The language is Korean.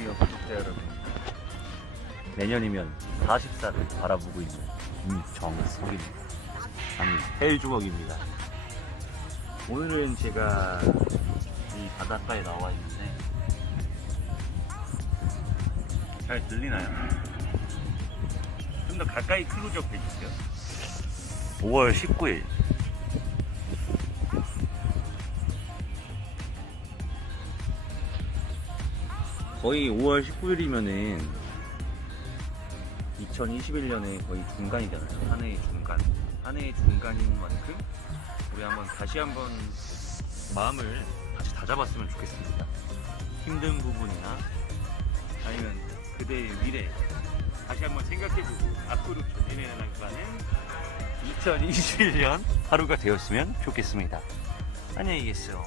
시니어 구독자 여러분 내년이면 40살을 바라보고 있는 김정숙입니다. 아니 해주먹입니다. 오늘은 제가 이 바닷가에 나와 있는데 잘 들리나요? 좀 더 가까이 클로즈업 해주세요. 5월 19일. 거의 5월 19일이면은 2021년의 거의 중간이잖아요. 한 해의 중간. 한 해의 중간인 만큼 우리 한번 다시 한번 마음을 다시 다잡았으면 좋겠습니다. 힘든 부분이나 아니면 그대의 미래 다시 한번 생각해보고 앞으로 전진해 나가는 2021년 하루가 되었으면 좋겠습니다. 안녕히 계세요.